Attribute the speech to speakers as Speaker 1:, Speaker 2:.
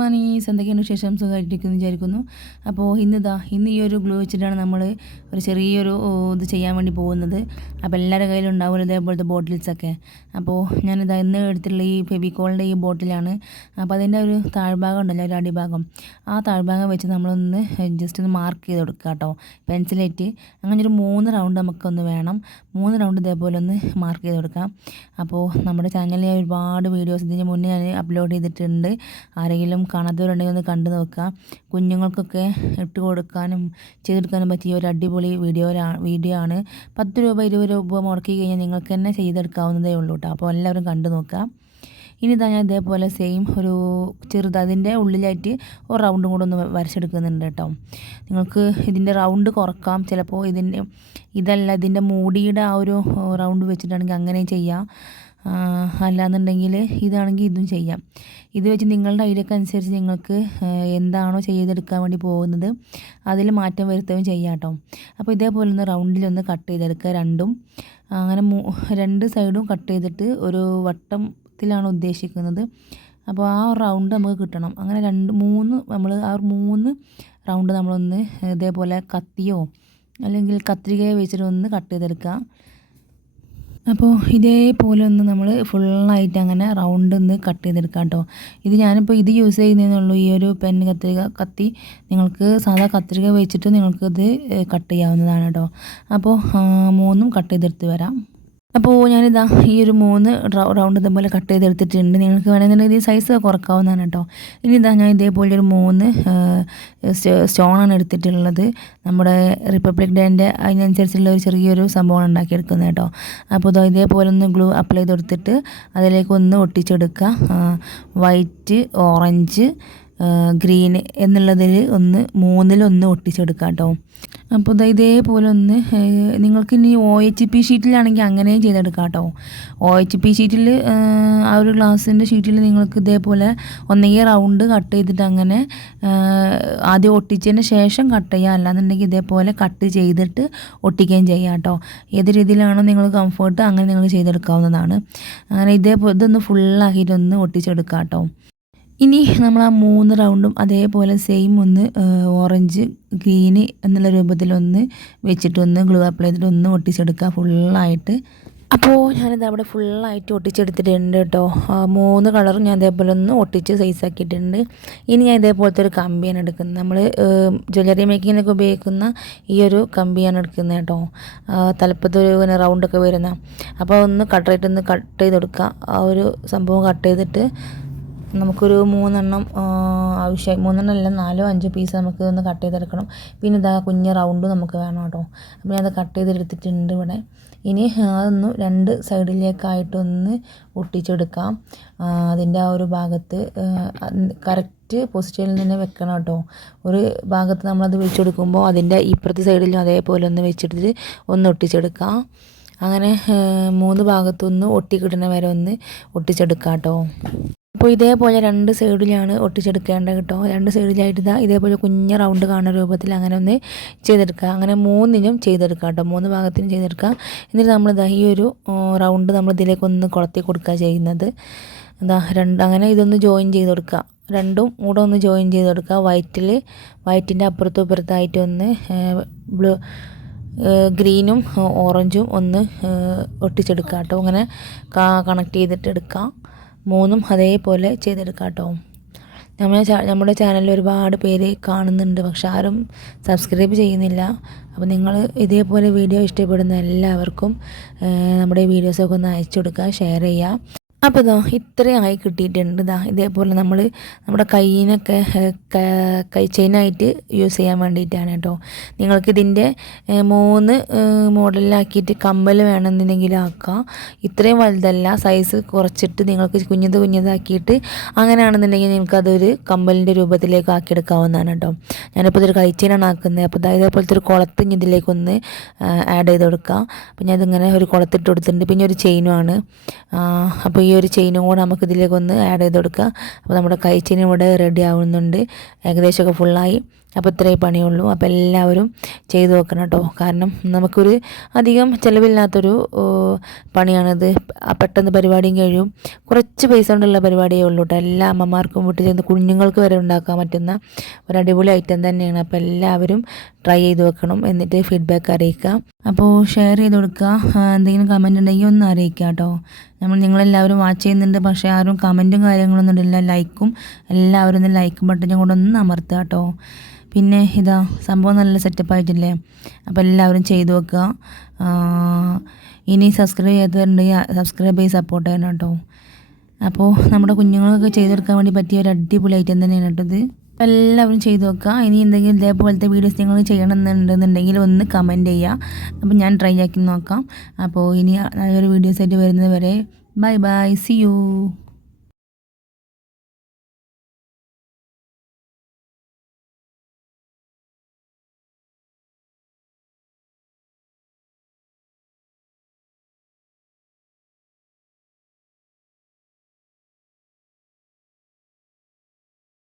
Speaker 1: Monies എന്തൊക്കെയാണ് വിശേഷം സുഖമായിട്ടിരിക്കുന്നു വിചാരിക്കുന്നു. അപ്പോൾ ഇന്നിതാ ഇന്ന് ഈ ഒരു ഗ്ലൂ വെച്ചിട്ടാണ് നമ്മൾ ഒരു ചെറിയൊരു ഇത് ചെയ്യാൻ വേണ്ടി പോകുന്നത്. അപ്പോൾ എല്ലാവരുടെ കയ്യിലും ഉണ്ടാവുമല്ലോ ഇതേപോലത്തെ ബോട്ടിൽസൊക്കെ അപ്പോൾ ഞാനിതാ ഇന്ന് എടുത്തിട്ടുള്ള ഈ ഫെബിക്കോളിന്റെ ഈ ബോട്ടിലാണ്. അപ്പോൾ അതിന്റെ ഒരു താഴ്ഭാഗം ഉണ്ടല്ലോ ഒരു അടിഭാഗം. ആ താഴ്ഭാഗം വെച്ച് നമ്മളൊന്ന് ജസ്റ്റ് ഒന്ന് മാർക്ക് ചെയ്ത് കൊടുക്കുക കേട്ടോ പെൻസിലേറ്റ്. അങ്ങനെ ഒരു മൂന്ന് റൗണ്ട് നമുക്കൊന്ന് വേണം. മൂന്ന് റൗണ്ട് ഇതേപോലെ ഒന്ന് മാർക്ക് ചെയ്ത് കൊടുക്കാം. അപ്പോൾ നമ്മുടെ ചാനലിൽ ഒരുപാട് വീഡിയോസ് ഇതിന് മുന്നേ ഞാൻ അപ്ലോഡ് ചെയ്തിട്ടുണ്ട്. ആരെങ്കിലും കാണാത്തവരുണ്ടെങ്കിൽ ഒന്ന് കണ്ടു നോക്കുക. കുഞ്ഞുങ്ങൾക്കൊക്കെ ഇട്ട് കൊടുക്കാനും ചെയ്തെടുക്കാനും പറ്റിയ ഒരു അടിപൊളി വീഡിയോ വീഡിയോ ആണ്. പത്ത് രൂപ ഇരുപത് രൂപ മുടക്കി കഴിഞ്ഞാൽ നിങ്ങൾക്ക് തന്നെ ചെയ്തെടുക്കാവുന്നതേ ഉള്ളൂ കേട്ടോ അപ്പോൾ എല്ലാവരും കണ്ടു നോക്കുക. ഇനി ഇതാ ഞാൻ ഇതേപോലെ സെയിം ഒരു ചെറുത് അതിന്റെ ഉള്ളിലായിട്ട് ഒരു റൗണ്ടും കൂടെ ഒന്ന് വരച്ചെടുക്കുന്നുണ്ട് കേട്ടോ നിങ്ങൾക്ക് ഇതിന്റെ റൗണ്ട് കുറക്കാം. ചിലപ്പോൾ ഇതിന്റെ ഇതല്ല ഇതിന്റെ മൂടിയുടെ ആ ഒരു റൗണ്ട് വെച്ചിട്ടാണെങ്കിൽ അങ്ങനെ ചെയ്യാം. അല്ലാന്നുണ്ടെങ്കിൽ ഇതാണെങ്കിൽ ഇതും ചെയ്യാം. ഇത് വെച്ച് നിങ്ങളുടെ ഐഡിയക്ക് അനുസരിച്ച് നിങ്ങൾക്ക് എന്താണോ ചെയ്തെടുക്കാൻ വേണ്ടി പോകുന്നത് അതിൽ മാറ്റം വരുത്തുകയും ചെയ്യാം കേട്ടോ. അപ്പോൾ ഇതേപോലെ ഒന്ന് റൗണ്ടിലൊന്ന് കട്ട് ചെയ്തെടുക്കുക രണ്ടും. അങ്ങനെ രണ്ട് സൈഡും കട്ട് ചെയ്തിട്ട് ഒരു വട്ടത്തിലാണ് ഉദ്ദേശിക്കുന്നത്. അപ്പോൾ ആ റൗണ്ട് നമുക്ക് കിട്ടണം. അങ്ങനെ രണ്ട് മൂന്ന് നമ്മൾ ആ മൂന്ന് റൗണ്ട് നമ്മളൊന്ന് ഇതേപോലെ കത്തിയോ അല്ലെങ്കിൽ കത്രികയോ വെച്ചിട്ട് ഒന്ന് കട്ട് ചെയ്തെടുക്കുക. അപ്പോൾ ഇതേപോലെ ഒന്ന് നമ്മൾ ഫുള്ളായിട്ട് അങ്ങനെ റൗണ്ട് ഒന്ന് കട്ട് ചെയ്തെടുക്കാം കേട്ടോ. ഇത് ഞാനിപ്പോൾ ഇത് യൂസ് ചെയ്യുന്നതെന്നുള്ളൂ ഈ ഒരു പെൻ കത്തിരിക കത്തി നിങ്ങൾക്ക് സാധാ കത്രിക വെച്ചിട്ട് നിങ്ങൾക്കത് കട്ട് ചെയ്യാവുന്നതാണ് കേട്ടോ. അപ്പോൾ മൂന്നും കട്ട് ചെയ്തെടുത്ത് വരാം. അപ്പോൾ ഞാനിതാ ഈ ഒരു മൂന്ന് റൗണ്ട് ഇതേപോലെ കട്ട് ചെയ്തെടുത്തിട്ടുണ്ട്. നിങ്ങൾക്ക് വേണമെന്നുണ്ടെങ്കിൽ ഈ സൈസ് കുറക്കാവുന്നതാണ് കേട്ടോ. ഇനി ഇതാ ഞാൻ ഇതേപോലെ ഒരു മൂന്ന് സ്റ്റോണാണ് എടുത്തിട്ടുള്ളത്. നമ്മുടെ റിപ്പബ്ലിക് ഡേന്റെ അതിനനുസരിച്ചുള്ള ഒരു ചെറിയൊരു സംഭവമാണ് ഉണ്ടാക്കിയെടുക്കുന്നത് കേട്ടോ. അപ്പോൾ ഇതാ ഇതേപോലെ ഒന്ന് ഗ്ലൂ അപ്ലൈ ചെയ്ത് കൊടുത്തിട്ട് അതിലേക്ക് ഒന്ന് ഒട്ടിച്ചെടുക്കുക. വൈറ്റ് ഓറഞ്ച് ഗ്രീന് എന്നുള്ളതിൽ ഒന്ന് മൂന്നിലൊന്ന് ഒട്ടിച്ചെടുക്കാം കേട്ടോ. അപ്പോൾ ഇതാ ഇതേപോലെ ഒന്ന് നിങ്ങൾക്ക് ഇനി ഒ എച്ച് പി ഷീറ്റിലാണെങ്കിൽ അങ്ങനെയും ചെയ്തെടുക്കാം കേട്ടോ. ഒ എച്ച് പി ഷീറ്റിൽ ആ ഒരു ഗ്ലാസിന്റെ ഷീറ്റിൽ നിങ്ങൾക്ക് ഇതേപോലെ ഒന്നെങ്കിൽ റൗണ്ട് കട്ട് ചെയ്തിട്ട് അങ്ങനെ ആദ്യം ഒട്ടിച്ചതിന് ശേഷം കട്ട് ചെയ്യുക അല്ലാന്നുണ്ടെങ്കിൽ ഇതേപോലെ കട്ട് ചെയ്തിട്ട് ഒട്ടിക്കുകയും ചെയ്യാം കേട്ടോ. ഏത് രീതിയിലാണോ നിങ്ങൾ കംഫർട്ട് അങ്ങനെ നിങ്ങൾ ചെയ്തെടുക്കാവുന്നതാണ്. അങ്ങനെ ഇതേപോലെ ഇതൊന്ന് ഫുള്ളാക്കിയിട്ടൊന്ന് ഒട്ടിച്ചെടുക്കാം കേട്ടോ. ഇനി നമ്മൾ ആ മൂന്ന് റൗണ്ടും അതേപോലെ സെയിം ഒന്ന് ഓറഞ്ച് ഗ്രീന് എന്നുള്ള രൂപത്തിലൊന്ന് വെച്ചിട്ടൊന്ന് ഗ്ലൂ അപ്ലൈ ചെയ്തിട്ട് ഒന്ന് ഒട്ടിച്ചെടുക്കുക ഫുള്ളായിട്ട് അപ്പോൾ ഞാനിത് അവിടെ ഫുള്ളായിട്ട് ഒട്ടിച്ചെടുത്തിട്ടുണ്ട് കേട്ടോ മൂന്ന് കളറും ഞാൻ ഇതേപോലെ ഒന്ന് ഒട്ടിച്ച് സൈസ് ആക്കിയിട്ടുണ്ട്. ഇനി ഞാൻ ഇതേപോലത്തെ ഒരു കമ്പിയാണ് എടുക്കുന്നത്. നമ്മൾ ജ്വല്ലറി മേക്കിങ്ങിനൊക്കെ ഉപയോഗിക്കുന്ന ഈ ഒരു കമ്പിയാണ് എടുക്കുന്നത് കേട്ടോ തലപ്പത്തൊരു പിന്നെ റൗണ്ടൊക്കെ വരുന്ന. അപ്പോൾ ഒന്ന് കട്ടറായിട്ട് ഒന്ന് കട്ട് ചെയ്ത് കൊടുക്കുക ആ ഒരു സംഭവം കട്ട് ചെയ്തിട്ട് നമുക്കൊരു മൂന്നെണ്ണം ആവശ്യമായി. മൂന്നെണ്ണം അല്ല നാലോ അഞ്ചോ പീസ് നമുക്ക് ഒന്ന് കട്ട് ചെയ്തെടുക്കണം. പിന്നെ ഇതാ കുഞ്ഞ് റൗണ്ട് നമുക്ക് വേണം കേട്ടോ. അപ്പം ഞാനത് കട്ട് ചെയ്തെടുത്തിട്ടുണ്ട് ഇവിടെ. ഇനി അതൊന്ന് രണ്ട് സൈഡിലേക്കായിട്ടൊന്ന് ഒട്ടിച്ചെടുക്കാം. അതിന്റെ ആ ഒരു ഭാഗത്ത് കറക്റ്റ് പൊസിഷനിൽ തന്നെ വെക്കണം കേട്ടോ. ഒരു ഭാഗത്ത് നമ്മളത് വെച്ചെടുക്കുമ്പോൾ അതിന്റെ ഇപ്പുറത്തെ സൈഡിലും അതേപോലെ ഒന്ന് വെച്ചെടുത്തിട്ട് ഒന്ന് ഒട്ടിച്ചെടുക്കാം. അങ്ങനെ മൂന്ന് ഭാഗത്തൊന്ന് ഒട്ടിക്കിട്ടുന്ന വരെ ഒന്ന് ഒട്ടിച്ചെടുക്കാം കേട്ടോ. അപ്പോൾ ഇതേപോലെ രണ്ട് സൈഡിലാണ് ഒട്ടിച്ചെടുക്കേണ്ടത് കേട്ടോ. രണ്ട് സൈഡിലായിട്ട് ഇതാ ഇതേപോലെ കുഞ്ഞ റൗണ്ട് കാണുന്ന രൂപത്തിൽ അങ്ങനെ ഒന്ന് ചെയ്തെടുക്കുക. അങ്ങനെ മൂന്നിനും ചെയ്തെടുക്കുക കേട്ടോ. മൂന്ന് ഭാഗത്തിനും ചെയ്തെടുക്കുക. എന്നിട്ട് നമ്മൾ ഇതാ ഈ ഒരു റൗണ്ട് നമ്മൾ ഇതിലേക്ക് ഒന്ന് കുളത്തി കൊടുക്കുക ചെയ്യുന്നത്. എന്താ രണ്ട് അങ്ങനെ ഇതൊന്ന് ജോയിൻ ചെയ്ത് കൊടുക്കുക. രണ്ടും കൂടെ ഒന്ന് ജോയിൻ ചെയ്ത് കൊടുക്കുക. വൈറ്റിൽ വൈറ്റിന്റെ അപ്പുറത്തും ഇപ്പുറത്തായിട്ട് ഒന്ന് ബ്ലൂ ഗ്രീനും ഓറഞ്ചും ഒന്ന് ഒട്ടിച്ചെടുക്കുക കേട്ടോ. അങ്ങനെ കണക്ട് ചെയ്തിട്ട് എടുക്കാം മൂന്നും അതേപോലെ ചെയ്തെടുക്കാം കേട്ടോ നമ്മൾ നമ്മുടെ ചാനലിൽ ഒരുപാട് പേര് കാണുന്നുണ്ട് പക്ഷെ ആരും സബ്സ്ക്രൈബ് ചെയ്യുന്നില്ല. അപ്പോൾ നിങ്ങൾ ഇതേപോലെ വീഡിയോ ഇഷ്ടപ്പെടുന്ന എല്ലാവർക്കും നമ്മുടെ വീഡിയോസൊക്കെ ഒന്ന് അയച്ചു കൊടുക്കുക ഷെയർ ചെയ്യുക. അപ്പോൾ ഇതാ ഇത്രയും ആയി കിട്ടിയിട്ടുണ്ട്. ഇതാ ഇതേപോലെ നമ്മൾ നമ്മുടെ കൈയിനൊക്കെ ക- ചെയിനായിട്ട് യൂസ് ചെയ്യാൻ വേണ്ടിയിട്ടാണ് കേട്ടോ. നിങ്ങൾക്കിതിന്റെ മൂന്ന് മോഡലിലാക്കിയിട്ട് കമ്മൽ വേണമെന്നുണ്ടെങ്കിൽ ആക്കാം. ഇത്രയും വലുതല്ല സൈസ് കുറച്ചിട്ട് നിങ്ങൾക്ക് കുഞ്ഞത് കുഞ്ഞതാക്കിയിട്ട് അങ്ങനെയാണെന്നുണ്ടെങ്കിൽ നിങ്ങൾക്കതൊരു കമ്മലിന്റെ രൂപത്തിലേക്ക് ആക്കിയെടുക്കാവുന്നതാണ് കേട്ടോ. ഞാനിപ്പോൾ ഇതൊരു കൈ ചെയിനാണ് ആക്കുന്നത്. അപ്പോൾ ഇതാ ഇതേപോലത്തെ ഒരു കുളത്ത് ഇതിലേക്കൊന്ന് ആഡ് ചെയ്ത് കൊടുക്കാം. അപ്പോൾ ഞാനിതിങ്ങനെ ഒരു കുളത്തിട്ട് കൊടുത്തിട്ടുണ്ട്. പിന്നെ ഒരു ചെയിനുമാണ് അപ്പോൾ ഈ ഒരു ചെയിനും കൂടെ നമുക്ക് ഇതിലേക്ക് ഒന്ന് ആഡ് ചെയ്ത് കൊടുക്കുക അപ്പോൾ നമ്മുടെ കൈ ചെയിൻ ഇവിടെ റെഡി ആവുന്നുണ്ട്. ഏകദേശമൊക്കെ ഫുള്ളായി അപ്പോൾ ഇത്രയും പണിയുള്ളൂ. അപ്പോൾ എല്ലാവരും ചെയ്തു നോക്കണം കേട്ടോ. കാരണം നമുക്കൊരു അധികം ചിലവില്ലാത്തൊരു പണിയാണിത്. പെട്ടെന്ന് പരിപാടിയും കഴിയും. കുറച്ച് പൈസ കൊണ്ടുള്ള പരിപാടിയേ ഉള്ളൂ കേട്ടോ. എല്ലാ അമ്മമാർക്കും വീട്ടിൽ ചെന്ന് കുഞ്ഞുങ്ങൾക്ക് വരെ ഉണ്ടാക്കാൻ പറ്റുന്ന ഒരു അടിപൊളി ഐറ്റം തന്നെയാണ്. അപ്പോൾ എല്ലാവരും ട്രൈ ചെയ്ത് വെക്കണം എന്നിട്ട് ഫീഡ്ബാക്ക് അറിയിക്കുക അപ്പോൾ ഷെയർ ചെയ്ത് കൊടുക്കുക എന്തെങ്കിലും കമന്റ് ഉണ്ടെങ്കിൽ ഒന്ന് അറിയിക്കുക കേട്ടോ. നമ്മൾ നിങ്ങളെല്ലാവരും വാച്ച് ചെയ്യുന്നുണ്ട്. പക്ഷേ ആരും കമന്റും കാര്യങ്ങളൊന്നും ഇല്ല ലൈക്കും എല്ലാവരും ഒന്ന് ലൈക്ക് ബട്ടനും കൂടെ ഒന്ന് അമർത്തുക കേട്ടോ. പിന്നെ ഇതാ സംഭവം നല്ല സെറ്റപ്പ് ആയിട്ടില്ലേ? അപ്പോൾ എല്ലാവരും ചെയ്തു വെക്കുക. ഇനി സബ്സ്ക്രൈബ് ചെയ്യാത്തവരുണ്ടെങ്കിൽ സബ്സ്ക്രൈബ് ചെയ്ത് സപ്പോർട്ട് ചെയ്യണം കേട്ടോ. അപ്പോൾ നമ്മുടെ കുഞ്ഞുങ്ങളൊക്കെ ചെയ്തെടുക്കാൻ വേണ്ടി പറ്റിയ ഒരു അടിപൊളി ഐറ്റം തന്നെയാണ് കേട്ടത്. എല്ലാവരും ചെയ്തു നോക്കുക. ഇനി എന്തെങ്കിലും ഇതേപോലത്തെ വീഡിയോസ് നിങ്ങൾ ചെയ്യണമെന്നുണ്ടെന്നുണ്ടെങ്കിൽ ഒന്ന് കമന്റ് ചെയ്യുക. അപ്പോൾ ഞാൻ ട്രൈ ആക്കി നോക്കാം. അപ്പോൾ ഇനി നല്ലൊരു വീഡിയോസ് ആയിട്ട് വരുന്നത് വരെ ബൈ ബൈ സി യു